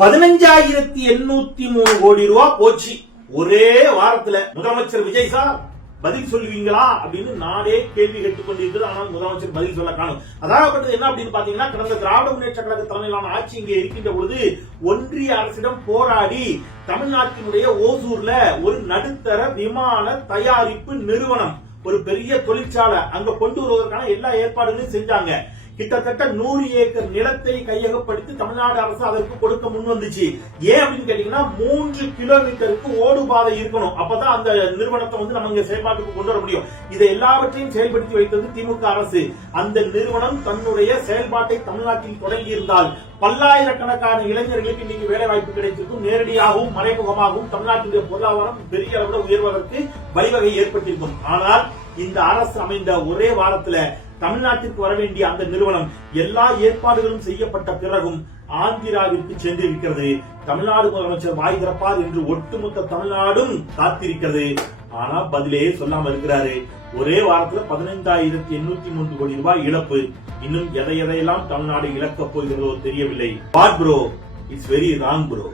15,803 கோடி ரூபாய் போச்சு ஒரே வாரத்துல. முதலமைச்சர் விஜய் சார் பதில் சொல்லுவீங்களா அப்படின்னு நாடே கேள்வி கேட்டுக் கொண்டிருக்கிறது. ஆனால் முதலமைச்சர் பதில் சொல்ல காணும். அதாகப்பட்டது என்ன அப்படின்னு பாத்தீங்கன்னா, கடந்த திராவிட முன்னேற்ற கழக தலைமையிலான ஆட்சி இங்கே இருக்கின்ற பொழுது ஒன்றிய அரசிடம் போராடி தமிழ்நாட்டினுடைய ஓசூர்ல ஒரு நடுத்தர விமான தயாரிப்பு நிறுவனம், ஒரு பெரிய தொழிற்சாலை அங்க கொண்டு வருவதற்கான எல்லா ஏற்பாடுகளையும் செஞ்சாங்க. கிட்டத்தட்ட 100 ஏக்கர் நிலத்தை கையகப்படுத்தி தமிழ்நாடு அரசு அதற்கு கொடுக்க முன் வந்துச்சு. ஏன் அப்படின்னு கேட்டீங்கன்னா, 3 கிலோமீட்டருக்கு ஓடுபாதை இருக்கணும். அப்பதான் அந்த நிறுவனத்தை நம்ம இங்க செயல்பாட்டுக்கு கொண்டு வர முடியும். இதை எல்லாவற்றையும் செயல்படுத்தி வைத்தது திமுக அரசு. அந்த நிறுவனம் தன்னுடைய செயல்பாட்டை தமிழ்நாட்டில் தொடங்கி இருந்தால் பல்லாயிரக்கணக்கான இளைஞர்களுக்கு இன்னைக்கு வேலை வாய்ப்பு கிடைத்திருக்கும். நேரடியாகவும் மறைமுகமாகவும் தமிழ்நாட்டினுடைய பொருளாதாரம் பெரிய அளவில் உயர்வதற்கு வழிவகை ஏற்பட்டிருக்கும். ஆனால் இந்த அரசு அமைந்த ஒரே வாரத்துல தமிழ்நாட்டிற்கு வர வேண்டிய அந்த நிறுவனம் எல்லா ஏற்பாடுகளும் செய்யப்பட்ட பிறகும் ஆந்திராவிற்கு சென்றிருக்கிறது. தமிழ்நாடு முதலமைச்சர் வாய் திறப்பார் என்று ஒட்டுமொத்த தமிழ்நாடும் காத்திருக்கிறது. ஆனா பதிலே சொல்லாம இருக்கிறாரு. ஒரே வாரத்துல 15,803 கோடி ரூபாய் இழப்பு. இன்னும் எதையெல்லாம் தமிழ்நாடு இழக்கப் போகிறதோ தெரியவில்லை. What bro, it's very wrong bro.